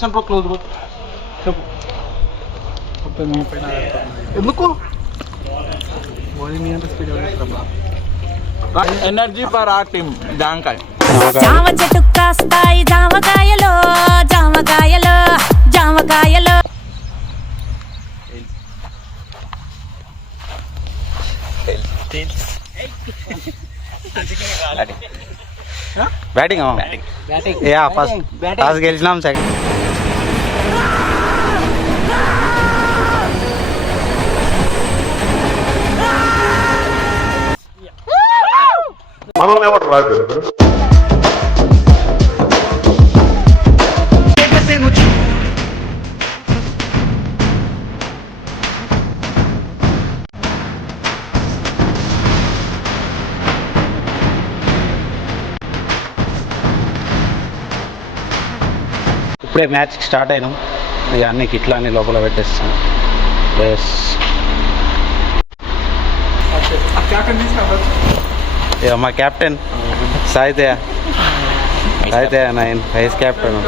Vision pro close చెప్పు ఎందుకు energy for are team జామకాయ జామ చెట్టు కాస్తాయి జామకాయలో జామకాయలో జామకాయలో బ్యాటింగ్ యా ఫస్ట్ టాస్ గెలిచినాం సెకండ్ మనల్ని ఎవరు రాదు ఇప్పుడే మ్యాచ్ స్టార్ట్ అయినాం ఇక అన్ని కిట్లు అన్ని లోపల పెట్టేస్తాం బస్ ఇక మా captain Saitayya nine vice captain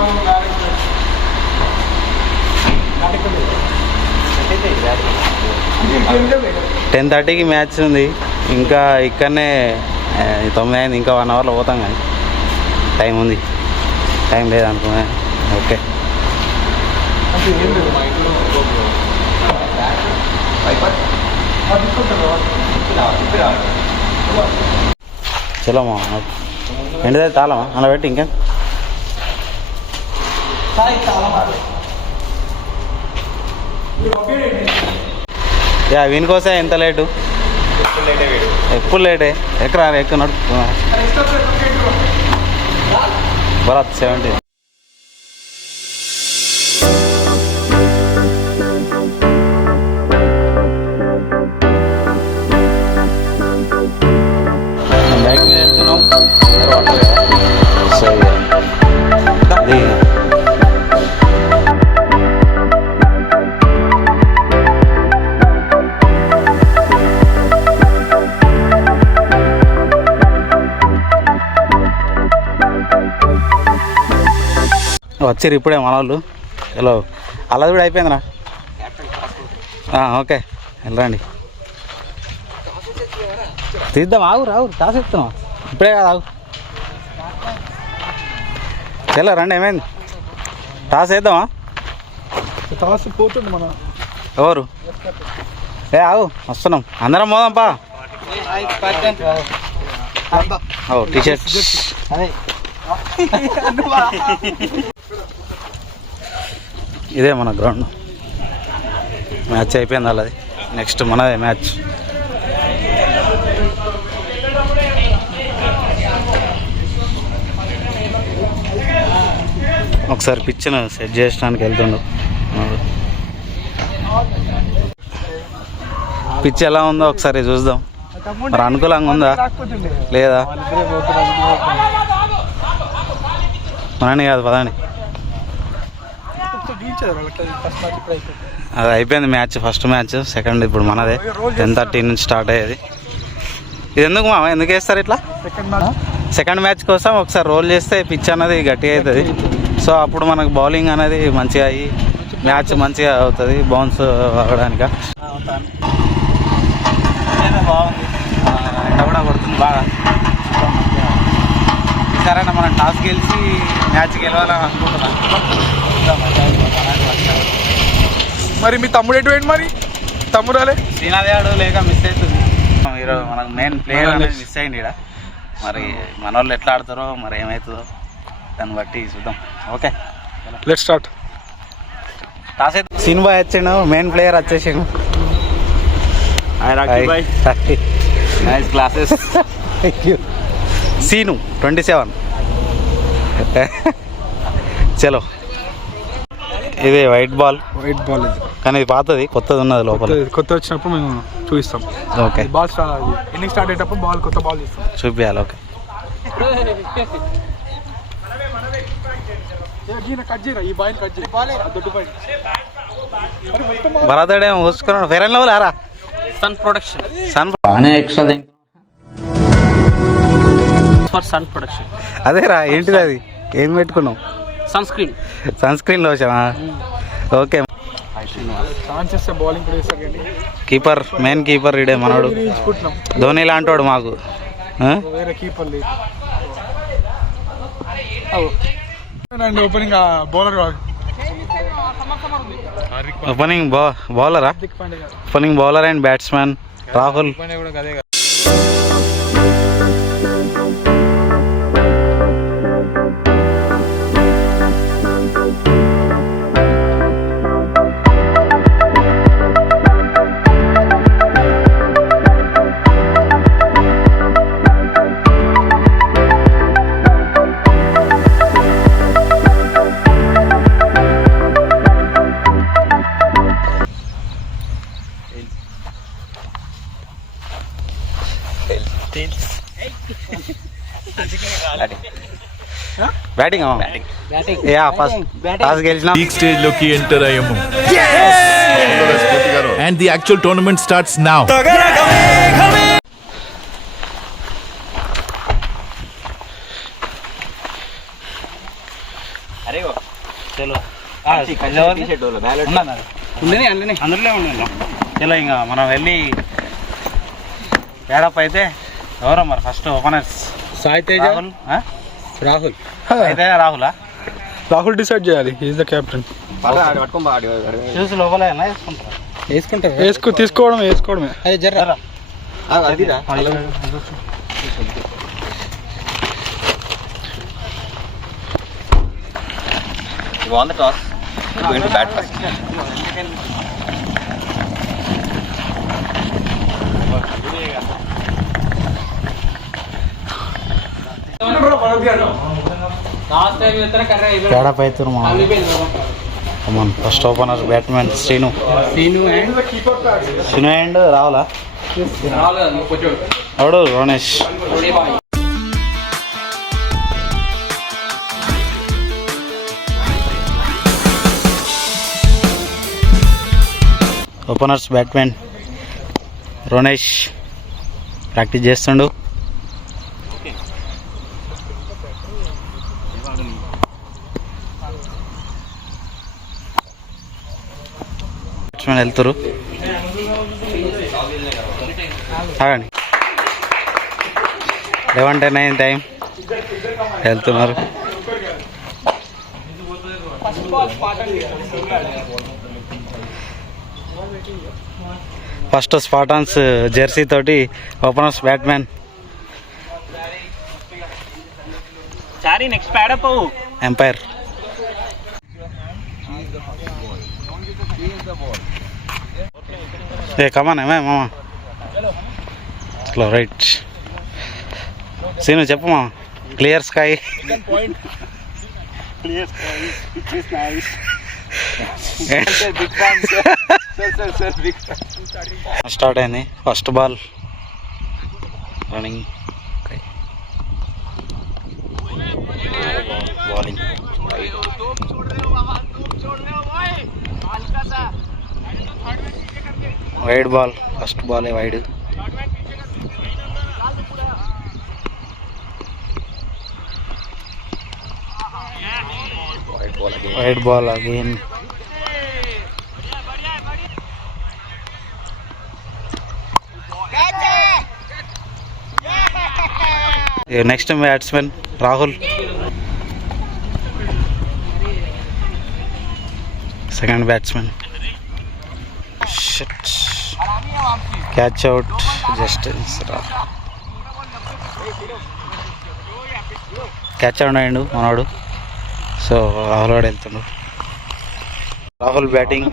10:30కి మ్యాచ్ ఉంది ఇంకా ఇక్కడనే 9 అయింది ఇంకా 1 అవర్లో పోతాం కానీ టైం ఉంది టైం లేదనుకున్నా ఓకే చలో మా ఎండిదే తాళమా అలా పెట్టి ఇంకా యా వీనికోసే ఎంత లేటు ఎప్పుడు లేటే ఎక్కడ ఎక్కువ నడుపుతున్నా భరత్ 70 బైక్ మీద వెళ్తున్నాం సో అది వచ్చారు ఇప్పుడే మన వాళ్ళు హలో అలా కూడా అయిపోయిందిరా ఓకే వెళ్ళండి తీద్దాం ఆగు టాస్ ఎత్తున్నాం ఇప్పుడే కాదు ఆగు చలో రండి ఏమైంది టాస్ వేద్దామా టాస్ పోతుంది మన ఎవరు ఆగు వస్తున్నాం అందరం పోదాంపా టీషర్ట్ ఇదే మన గ్రౌండ్ మ్యాచ్ అయిపోయింది అలాది నెక్స్ట్ మనదే మ్యాచ్ ఒకసారి పిచ్ను సెట్ చేయడానికి వెళ్తుండు పిచ్ ఎలా ఉందో ఒకసారి చూద్దాం మరి అనుకూలంగా ఉందా లేదా మనని కాదు పదండి అది అయిపోయింది మ్యాచ్ ఫస్ట్ మ్యాచ్ సెకండ్ ఇప్పుడు మనదే 10:30 నుంచి స్టార్ట్ అయ్యేది ఇది ఎందుకు మామ ఎందుకు వేస్తారు ఇట్లా సెకండ్ మ్యాచ్ కోసం ఒకసారి రోల్ చేస్తే పిచ్ అనేది గట్టిగా అవుతుంది సో అప్పుడు మనకు బౌలింగ్ అనేది మంచిగా అయ్యి మ్యాచ్ మంచిగా అవుతుంది బౌన్స్ అవ్వడానికి బాగుంది ఎండ కూడా కొడుతుంది బాగా సరేనా మనం టాస్ గెలిచి మ్యాచ్ గెలవాలని అనుకుంటున్నాం మరి మీ తమ్ముడు ఎటువంటి మరి తమ్ముడు రాలే శ్రీనాథ్ లేక మిస్ అవుతుంది ఈరోజు మనకు మెయిన్ ప్లేయర్ అనేది మిస్ అయ్యింది ఇక్కడ మరి మన వాళ్ళు ఎట్లా ఆడతారో మరి ఏమవుతుందో దాన్ని బట్టి చూద్దాం ఓకే లెట్స్ స్టార్ట్ టాస్ అయితే సీన్ బాయ్ వచ్చిండు మెయిన్ ప్లేయర్ వచ్చేసిండు నైస్ క్లాసెస్ సీను 27 చలో ఇది వైట్ బాల్ ఇది కానీ ఇది పాతది కొత్తది ఉన్నది లోపల కొత్త వచ్చినప్పుడు మేము చూపిస్తాం ఓకే బాల్ ఇన్నింగ్ స్టార్ట్ అయ్యేటప్పుడు బాల్ కొత్త బాల్ ఇస్తాం చూపించాలి ఓకే భరతడేమో చూసుకున్నాడు ఫెయిర్ అండ్ లవ్లీ ఆరా సన్ ప్రొడక్షన్ బాగానే ఎక్స్ట్రా ఫర్ సన్ ప్రొడక్షన్ అదేరా ఏంటిది అది ఏం పెట్టుకున్నావు sun screen lotion. Okay. Chance చేస్తే బౌలింగ్ కూడా ఇస్తారు కానీ కీపర్, మెయిన్ కీపర్ ఇడే మనోడు, ఇచ్చుకుంటున్నాం. ధోని లాంటోడు మాకు. వేరే కీపర్ లేదు. ఓపెనింగ్ బౌలర్ ఓపెనింగ్ బౌలరా? Opening bowler and batsmen Rahul. Batting first toss గెలిచిన లీగ్ స్టేజ్ లోకి ఎంటర్ అయ్యాము. And the actual tournament starts now. అందులో ఉండండి. చలో ఇంకా మనం వెళ్ళి ఏడప్ అయితే ఎవరో మరి ఫస్ట్ ఓపెనర్స్ సాయి తేజ, రాహుల్. అయితే రాహులా? రాహుల్ డిసైడ్ చేయాలి. Is the captain. చూసి లోపల వేసుకుంటారు. తీసుకోవడమే. అదే జర్రా On the toss, going to bat first. ఏడప్ అవుతారు మా first opener batsmen Srinu and రాహులా? ఎవడు? Ronesh. Openers batsmen Ronesh practice చేస్తుండు. బ్యాట్స్మెన్ వెళ్తారు. ఆగండి. 11:09 టైం వెళ్తున్నారు. ఫస్ట్ స్పాటాన్స్ జెర్సీ తోటి ఓపెనర్స్ బ్యాట్స్మెన్ ఎంపైర్. కమాన్ మామ. చలో రైట్. సీను చెప్పు మామ. Clear sky. స్టార్ట్ అయింది. First ball running, bowling. Wide ball. First ball wide. Wide ball again. Next batsmen Rahul. Second batsmen. Catch out. Just catch out అయ్యిండు మనవాడు. So Rahul వాడు వెళ్తుండు. రాహుల్ బ్యాటింగ్.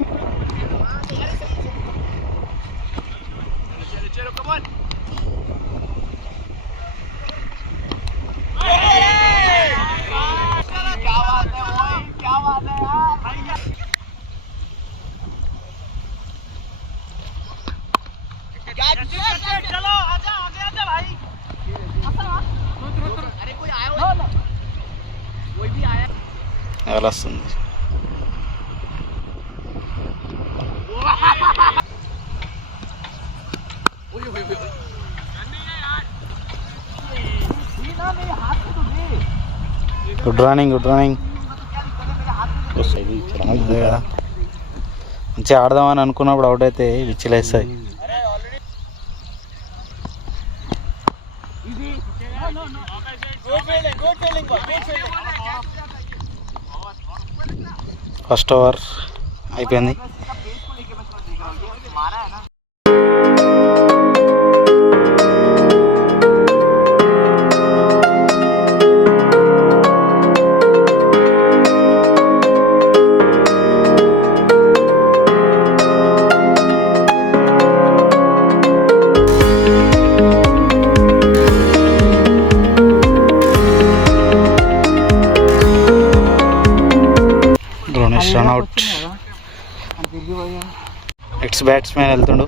అలా వస్తుంది. Good running. అదే కదా, మంచిగా ఆడదామని అనుకున్నప్పుడు అవుట్ అయితే విచ్చిలేస్తాయి. ఫస్ట్ ఓవర్ అయిపోయింది. రోనేష్ రన్అట్. నెక్స్ట్ బ్యాట్స్మెన్ వెళ్తుండు.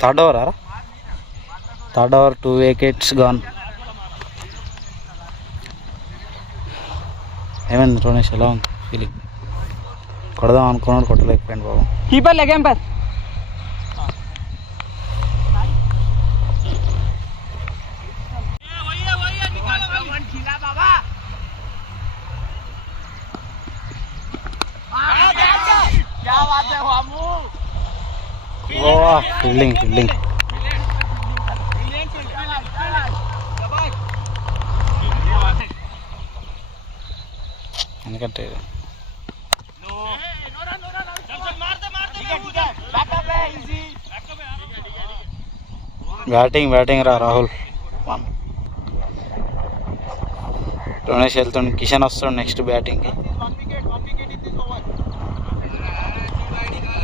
థర్డ్ ఓవర్ ఆరా, థర్డ్ ఓవర్ 2 వికెట్స్ గాన్. ఏమైంది రోనేష్, ఎలా ఉంది ఫీలింగ్? కొడదాం అనుకున్నాడు, కొట్టలేకపోయాడు బాబు. Keeper leg umpire. ఫీల్డింగ్ ఎందుకంటే బ్యాటింగ్ రా రాహుల్. రోనేష్ వెళ్తుండు, కిషన్ వస్తుండు నెక్స్ట్ బ్యాటింగ్కి.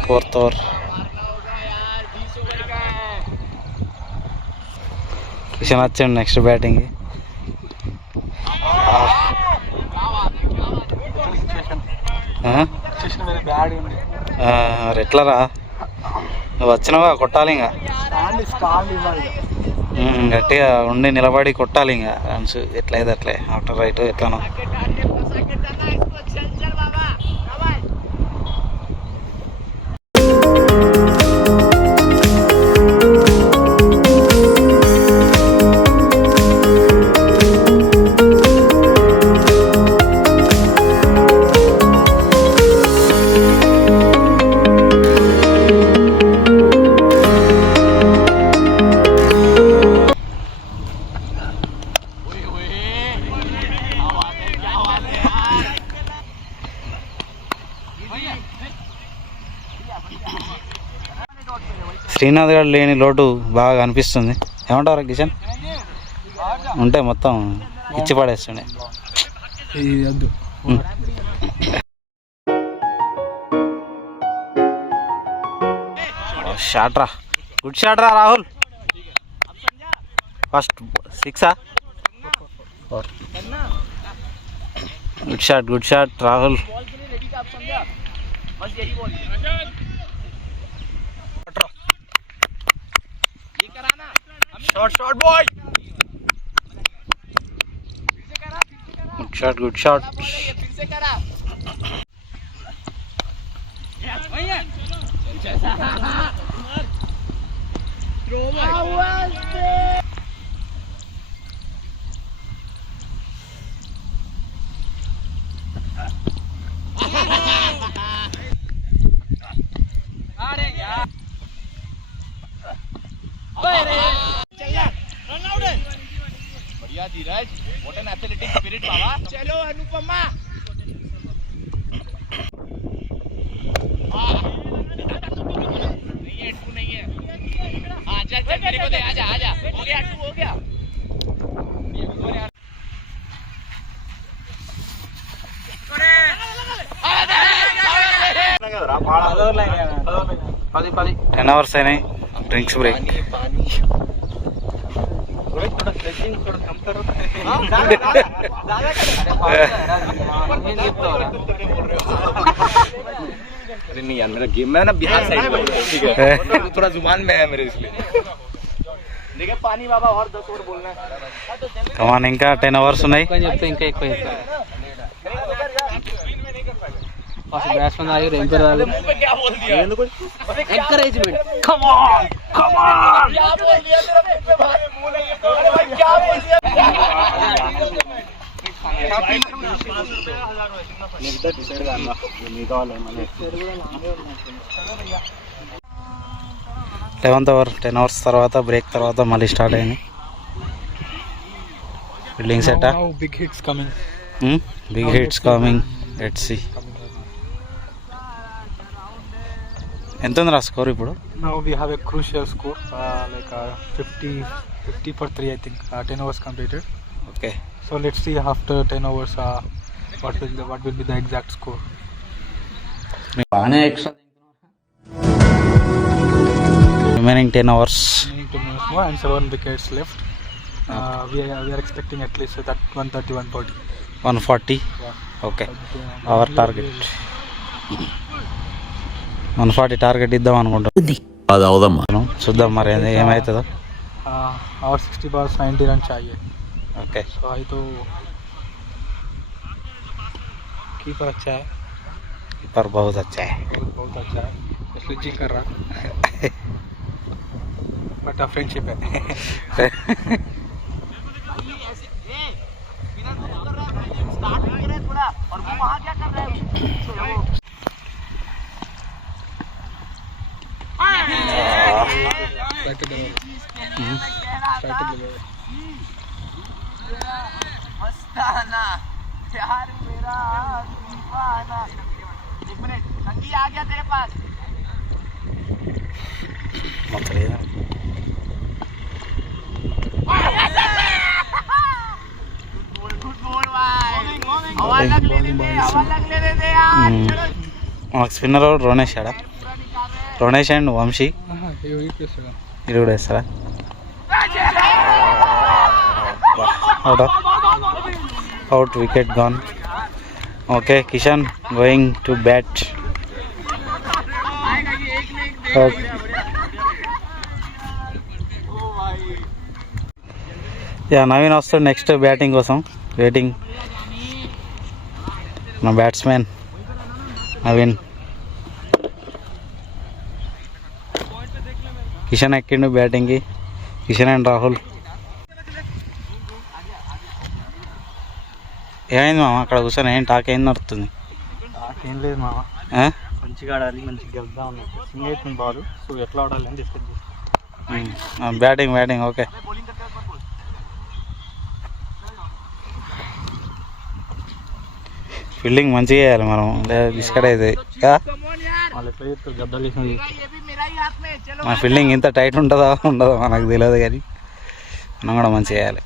4th over. కిషన్ వచ్చాడు నెక్స్ట్ బ్యాటింగ్కి. మరి ఎట్లరా, నువ్వు వచ్చినావా కొట్టాలి, ఇంకా గట్టిగా ఉండి నిలబడి కొట్టాలి ఇంకా రన్స్. ఎట్లయితే అట్లే ఆఫ్టర్ రైట్ ఎట్లనో. శ్రీనాథ్ గారు లేని లోటు బాగా అనిపిస్తుంది. ఏమంటారు కిషన్? ఉంటే మొత్తం ఇచ్చి పడేస్తుండే. షాట్ రా, గుడ్ షాట్ రా Rahul. First 6. Good shot Rahul. Shot boy. Good shot. बढ़िया धीरज, what an athletic spirit बाबा. चलो अनुपमा. नहीं है टू नहीं है. हाँ चल मेरे को दे, आजा हो गया टू हो गया. Ten hours అయినాయి. Drinks break. अरे नहीं यार, मेरा गेम में ना बिहार साइड में ठीक है, थोड़ा जुबान में है मेरे, इसलिए. देखिए पानी बाबा और 10 ओवर बोलना है. కమాన్, ఇంకా 10 hours ఉన్నాయి. ఇంకా ఎక్కువ ఫస్ట్ బ్యాట్స్మెన్ ఆగి ఎంకర్ ఆగి मुंह पे क्या बोल दिया? ఎంకరేజ్మెంట్. कम ऑन क्या बोल दिया तेरा मुंह पे भाई? मुंह नहीं है. अरे भाई क्या बोल दिया? లెవెన్త్ ఓవర్ 10 అవర్స్ తర్వాత బ్రేక్ తర్వాత మళ్ళీ స్టార్ట్ అయింది. Fielding set. Big hits coming. Big hits coming. Let's see. ఎంత ఉంది రా స్కోర్ ఇప్పుడు? Now we have a crucial score, like 50 for 3, I think. 10 overs completed. Okay. So let's see after 10 overs what will be the exact score. Remaining 10 hours. Remaining 10 overs more and 7 wickets left. We are expecting at least that 130, 140. 140. Yeah. Okay. Our target 140 target ఇద్దాం అనుకుంటున్నాం. అది అవదమ్మా. చూద్దాం మరి ఏమవుతుందో. Our 60 balls 90 runs चाहिए. Okay. So I तो keeper अच्छा है. कीपर बहुत अच्छा है. बहुत अच्छा है. स्विचिंग कर रहा. बट फ्रेंडशिप है. మనకు స్పిన్నర్ రోనేష్ ఆడా. రోనేష్ అండ్ వంశీ ఇది కూడా వేస్తారా? Out. Wicket gone. Okay. Kishan going to bat. Yeah Naveen వస్తాడు నెక్స్ట్ బ్యాటింగ్ కోసం. వెయిటింగ్. నా బ్యాట్స్మెన్ నవీన్. కిషన్ ఎక్కిండు బ్యాటింగ్కి. కిషన్ అండ్ రాహుల్. ఏమైంది మామ అక్కడ కూర్చొని ఏం టాక్ ఏం నడుస్తుంది? ఏం లేదు మామ, మంచిగా ఆడాలి, మంచిగా గెలుద్దాం అన్నట్టు. సింగ్ అవుతుంది బాల్, సో ఎట్లా ఆడాలి అని డిస్కస్ చేస్తాం. Batting okay. ఫీల్డింగ్ మంచిగా వేయాలి మనం, డిస్కట్ అవుతుంది. వాళ్ళు ఎట్లా చేస్తారు, గద్దాలు చేసిన. మన ఫీల్డింగ్ ఇంత టైట్ ఉంటుందో ఉండదో మనకు తెలియదు, కానీ మనం కూడా మంచిగా వేయాలి.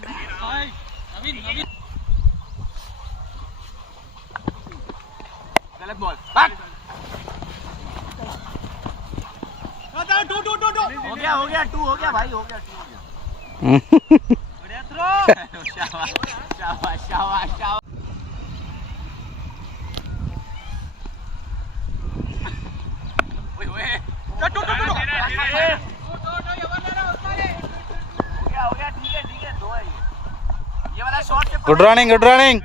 Good running, good running.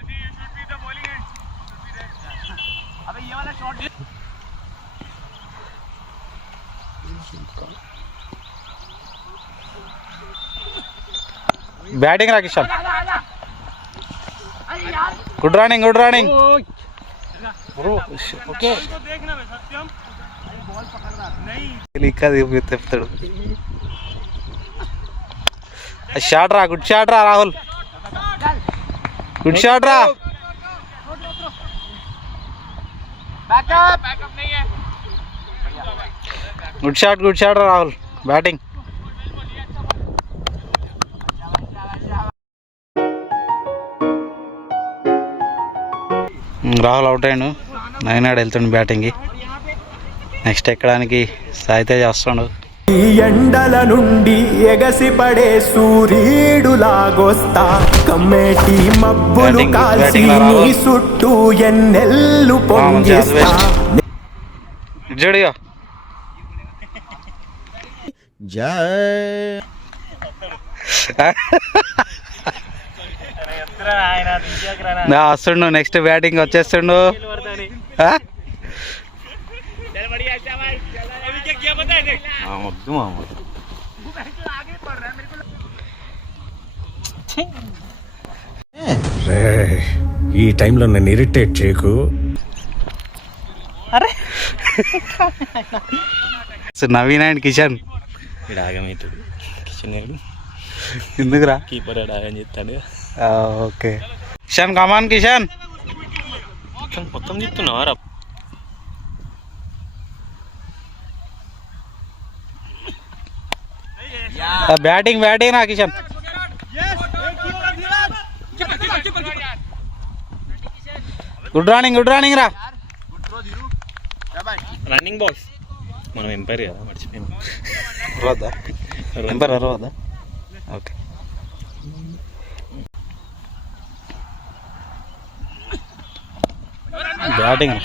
Batting రా Kishan. Good running, good running. చెప్తాడు. షాట్ రా, గుడ్ షాట్ రా రాహుల్, గుడ్ షాట్ రా. గుడ్ షాట్ రా రాహుల్. బ్యాటింగ్. రాహుల్ అవుట్ అయ్యాడు. నైనాడు వెళ్తుండు బ్యాటింగ్కి. నెక్స్ట్ ఎక్కడానికి సాయితేజ్ వస్తాడు. ఈ ఎండల నుండి ఎగసిపడే సూర్యుడులాగొస్తా, కమ్మేటి మబ్బులు కాల్చి నీ చుట్టూ ఎన్నెల్లు పొంగిస్తా. జడిగా వస్తుండు. నెక్స్ట్ బ్యాటింగ్ వచ్చేస్తుండు. ఈ టైంలో నన్ను ఇరిటేట్ చేయకు. నవీన్ అండ్ కిషన్ ఆగమవుతాడు కిషన్ గారు ఎందుకురా కీపర్ ఆగం చెప్తాడు. Okay Kishan come on Kishan. మొత్తం చెప్తున్నావా రా? బ్యాటింగ్ రా కిషన్. గుడ్ రన్నింగ్ రా. రన్నింగ్ బాల్స్ మనం ఎంపైర్ కదా మర్చిపోయాము. ఎంపైర్ అరవద్దా? Okay batting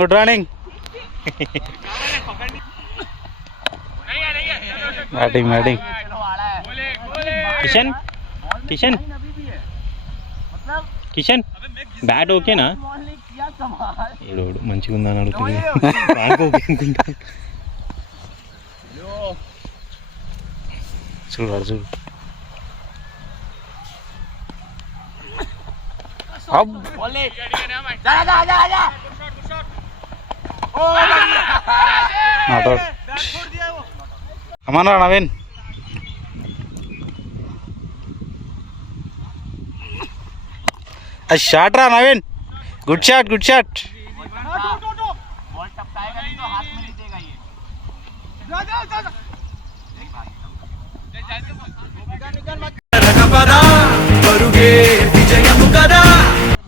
good running batting Kishan bat ఓకేనా? ఏడు మంచిగా ఉందని అడుగుతుంది. చూడు కమాన్ రా నవీన్. అది షాట్ రా నవీన్. Good shot.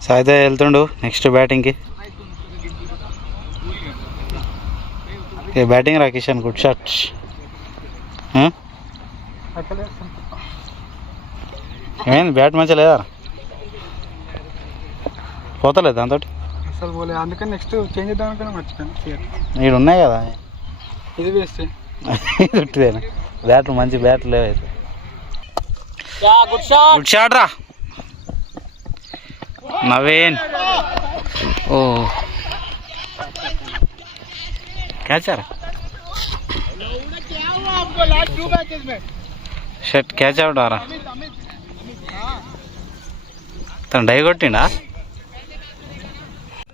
సాయితే వెళ్తుండు నెక్స్ట్ బ్యాటింగ్కి. ఓకే బ్యాటింగ్ రా కిషన్. Good shot. ఏమైంది బ్యాట్ మంచిగా లేదా? పోతలేదు దాంతో అసలు పోలే, అందుకని నెక్స్ట్ చేంజ్ చేద్దాం అనుకున్నా మర్చిపోయాను. నీడు ఉన్నాయి కదా ఇది వేస్తే చుట్టూదేనా బ్యాట్లు మంచి బ్యాట్లు లేవైతే. గుడ్ షాట్ రా నవీన్. ఓ క్యాచ్ షట్ క్యాచ్ అవుట్ రా. తను డై కొట్టిండా?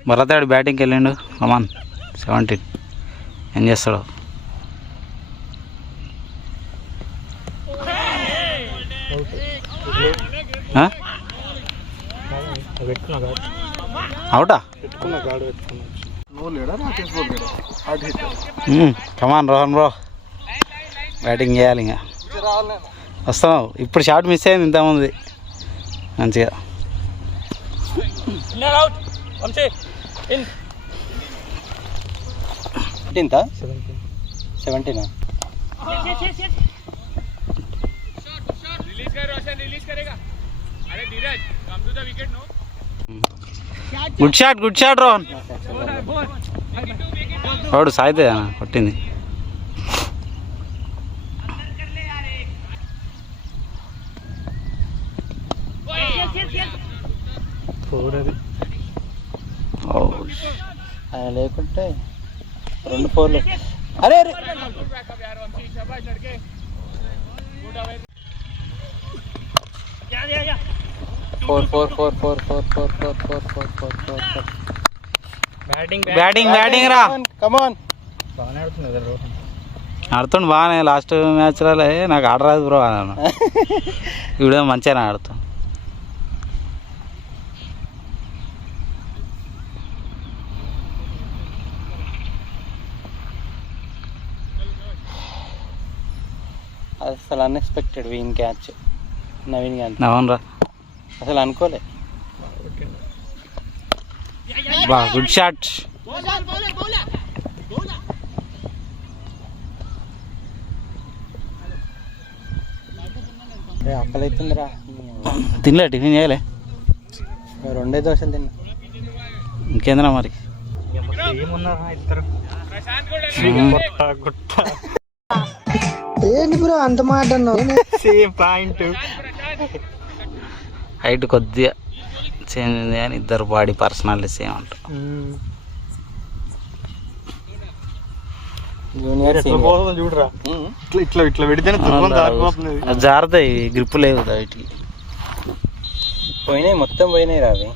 భరతాడు బ్యాటింగ్కి వెళ్ళిండు. కమాన్ 17. ఏం చేస్తాడు? అవుటా? కమాన్ రోహన్ బ్రో బ్యాటింగ్ చేయాలి. ఇంకా వస్తున్నావు. ఇప్పుడు షాట్ మిస్ అయింది ఇంతకుముందు మంచిగా. ఎంత 17 గుడ్ షాట్ రోహన్. వాడు సాయితే కొట్టింది. లేకుంటే 2 4. అరే 4. బ్యాటింగ్ రా. కమాన్. ఆడుతుండు బాగానే. లాస్ట్ మ్యాచ్లో నాకు ఆడరాదు బ్రో అన్నాను. ఇప్పుడు మంచిగానే ఆడుతాం. అసలు అన్ఎక్స్పెక్టెడ్ వీన్ క్యాచ్ నవీన్ గాంధీ. అవునరా అసలు అనుకోలే. బా గుడ్ షాట్. ఆకలి అవుతుందిరా. తినలే? టిఫిన్ చేయలే? 2 దోశలు తిన్నా. ఇంకేంద్రా మరి? ఏమున్నారా ఇద్దరు ఏంటి బ్రో అంత మాట? Same point. హైట్ కొద్దిగా చేంజ్ ఉంది కానీ ఇద్దరు బాడీ పర్సనాలిటీ సేమ్ అంటారు. జూనియర్ ఎట్లా పోతుందో చూడరా, ఇట్లా ఇట్లా ఇట్లా పెడితేనే దుర్గం దారిపోతుంది. అది జారుతాయి, గ్రిప్ లేదు వీటికి. పోయినాయి, మొత్తం పోయినాయి రావి.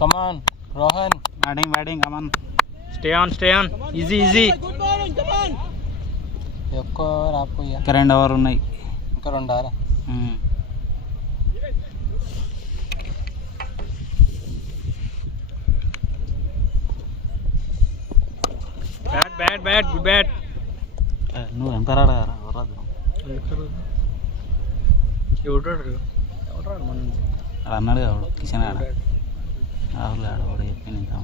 Come on Rohan, batting come on. Stay on easy. ఎక్కువ రాపోయా. ఇంకా 2 ఓవర్లు ఉన్నాయి. ఇంకా 2 ఆరా. Bat good bat. నువ్వు ఎంత రాడు ఎవడాడు మన అన్నాడు కాడు కిషన్ ఆడ రాహుల్ ఆడ కూడా చెప్పింది ఇంకా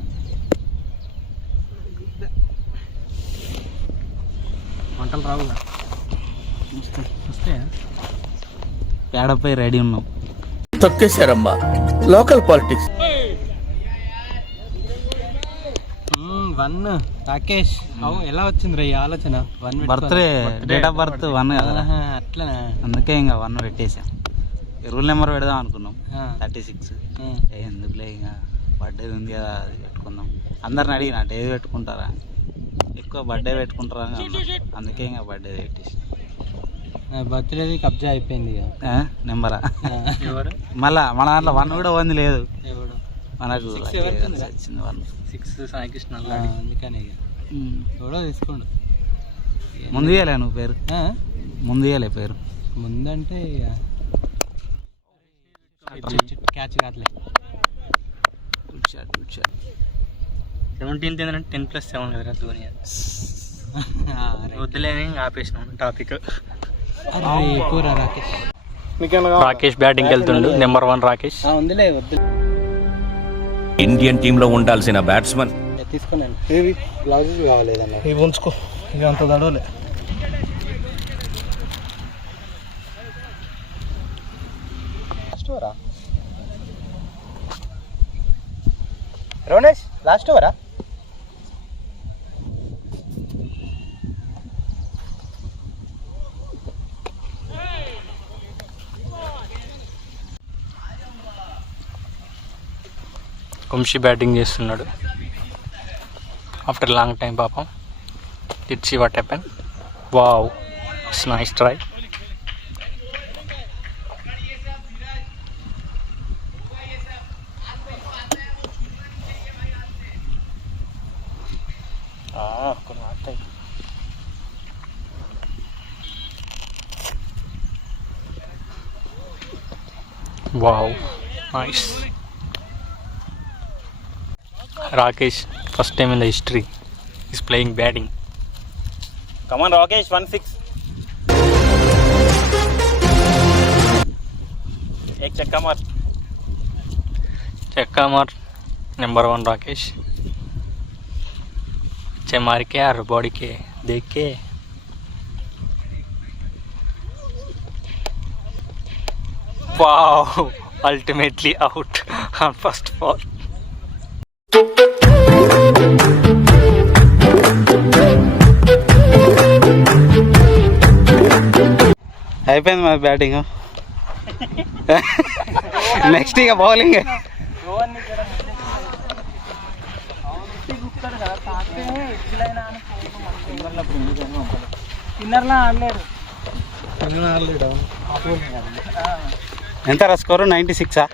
వంటలు రావు వస్తే పేడపై రెడీ ఉన్నాం. తొక్కేశారమ్మా లోకల్ పాలిటిక్స్. 1 రాకేష్, ఎలా వచ్చింది రా ఈ ఆలోచన? 1 బర్త్డే డేట్ ఆఫ్ బర్త్ 1 కదా, అట్లనా? అందుకే ఇంకా 1 పెట్టేసాం. రూల్ నెంబర్ పెడదాం అనుకున్నాం 36. ఎందుకులే ఇంకా బర్త్డే ఉంది కదా అది పెట్టుకుందాం. అందరిని అడిగిన ఏది పెట్టుకుంటారా, ఎక్కువ బర్త్డే పెట్టుకుంటారా అని అన్నారు. అందుకే ఇంకా బర్త్డే పెట్టేసి. బర్త్డేది కబ్జా అయిపోయింది నెంబరా మళ్ళా మన దాంట్లో 1 కూడా ఉంది లేదు. ఎవడు మనకు 6 ఎవరికి ఉందిరా? వచ్చింది 1. 6 సాయికృష్ణ అందుకనే ఇక ఎవడో తీసుకోండు. ముందు ఇయ్యలే నువ్వు పేరు, ముందు ఇయ్యలే పేరు. ముందంటే ఇక క్యాచ్ కాట్లే. Good shot. 17th ఏంటంటే 10+7 కదరా ధోని. వద్దులేని ఇంకా ఆపేసినాం టాపిక్. కూర రాకేష్, రాకేష్ బ్యాటింగ్కి వెళ్తుండు. నెంబర్ 1 రాకేష్. ఉందిలే వద్దు. ఇండియన్ టీమ్ లో ఉండాల్సిన బ్యాట్స్మన్ తీసుకున్నాను. బ్లౌజెస్ కావాలేదన్న, ఇవి ఉంచుకో, ఇక అంత దడవలే. లాస్ట్ ఓవరా రోనేష్? లాస్ట్ ఓవరా? వంశీ బ్యాటింగ్ చేస్తున్నాడు ఆఫ్టర్ లాంగ్ టైం పాపం. Let's see what happen. Wow, it's nice try. Wow, nice. Rakesh, first time in the history, is playing batting. Come on Rakesh, 1-6. एक चक्का मार. Number 1 Rakesh. चे मार के यार बॉडी के देख के. Wow, ultimately out on first ball. అయిపోయింది మా బ్యాటింగ్. నెక్స్ట్ ఇక బౌలింగ్. ఎంత రా స్కోరు? 96.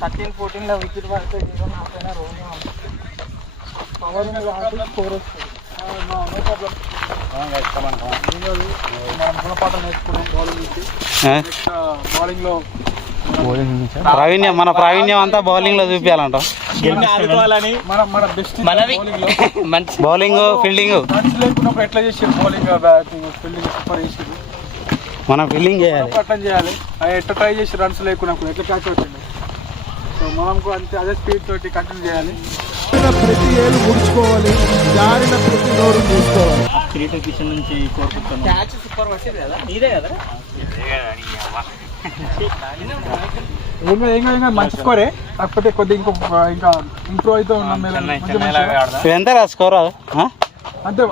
13-14 వికెట్ పడితే స్కోర్ వస్తుంది. మన ప్రావీణ్యం అంతా బౌలింగ్ లో చూపించాలంట. బౌలింగ్ ఫీల్డింగ్ ఎట్లా చేసారు? బౌలింగ్ బ్యాటింగ్ ఫీల్డింగ్ సూపర్ చేసారు. మనం ఫీల్డింగ్ చేయాలి, అట్లా చేయాలి. ఎట్లా ట్రై చేసి రన్స్ లేకున్నప్పుడు ఎట్లా క్యాచ్ అవుతుంది? సో మనం అంతే అదే స్పీడ్ తోటి కంటిన్యూ చేయాలి. ప్రతి ఏళ్ళు ముడుచుకోవాలి, జారిన ప్రతి నోరు చూసుకోవాలి. క్రికెట్ కిషన్ నుంచి కోరుకుంటున్నాను. క్యాచ్ సూపర్ వచ్చింది కదా, ఇదే కదా. ఇంకా మంచి స్కోరే, కాకపోతే కొద్దిగా ఇంకా ఇంప్రూవ్ అవుతూ ఉన్నాం. ఎంత రా స్కోర్? అంతే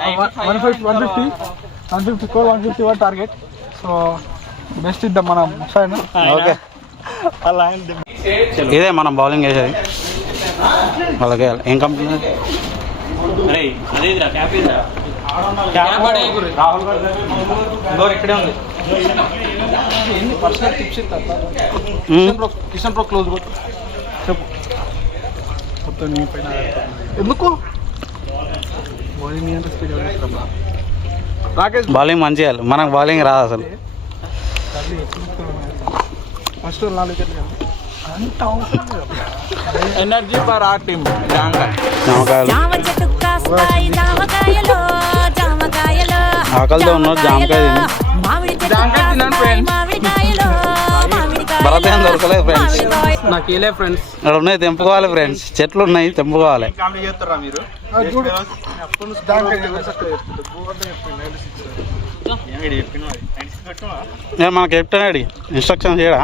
150. 150 score, 151 టార్గెట్. సో బెస్ట్ ఇద్దాం మనం సరేనా? ఓకే ఇదే మనం బౌలింగ్ వేసేది వాళ్ళకి ఏం కంపెనీ ఇక్కడే ఉంది. పర్సనల్ టిప్స్ ఇస్తా. కిషన్ ప్రో క్లోజ్ కొట్టు చెప్పు. మొత్తం నీ పైన ఎందుకు బౌలింగ్ నీ అంత స్పీడ్ రాకేష్ బౌలింగ్ మంచిగా వేయాలి. మనకు బౌలింగ్ రాదు అసలు. ఫస్ట్ 4 వికెట్లు అంత ఎనర్జీ ఫర్ ఆర్ టీమ్. జామకాయలు జామ చెట్టు కాస్తాయి జామకాయలు జామకాయలు ఆకలితో ఉన్న జామకాయ తిని మామిడి చెట్టు కాస్తాయి మామిడికాయలు భరత్ ఏం దొరకలేదు ఫ్రెండ్స్. నాకు వెళ్ళే ఫ్రెండ్స్ ఇక్కడ ఉన్నాయి తెంపుకోవాలి ఫ్రెండ్స్. చెట్లు ఉన్నాయి తెంపుకోవాలి. చూడు మనకు కెప్టెన్ అడి ఇన్స్ట్రక్షన్ చేయడా?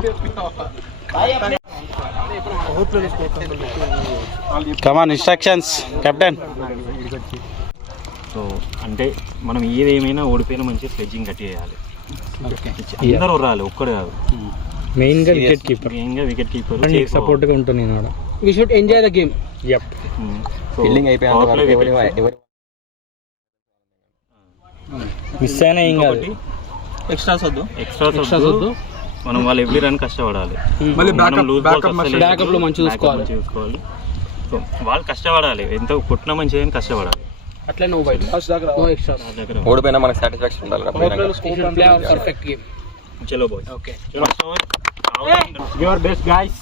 కమాన్ ఇన్స్ట్రక్షన్స్ కెప్టెన్. సో అంటే మనం ఏదేమైనా ఓడిపోయినా మంచిగా స్లెడ్జింగ్ కట్టి చేయాలి. అందరూ రాలి ఒక్కడే కాదు. మెయిన్గా వికెట్ కీపర్, మెయిన్గా వికెట్ కీపర్ సపోర్ట్గా ఉంటుంది నేను ఆడ. We should enjoy the game. Yup fielding అయిపోయింది. మిస్ అయినా ఏం కాదు. ఎక్స్ట్రాస్ వద్దు. మనం వాళ్ళు ఎవ్రీ రన్ కష్టపడాలి. మళ్ళీ బ్యాకప్ లో మంచిగా చూసుకోవాలి. సో వాళ్ళు కష్టపడాలి. ఎంత కొట్టినా మంచిగా అని కష్టపడాలి. అట్లా నువ్వు బయట నో ఎక్స్ట్రా. ఓడిపోయినా మనకు సాటిస్ఫాక్షన్ ఉండాలి. Perfect game. చలో boy. Okay your best guys.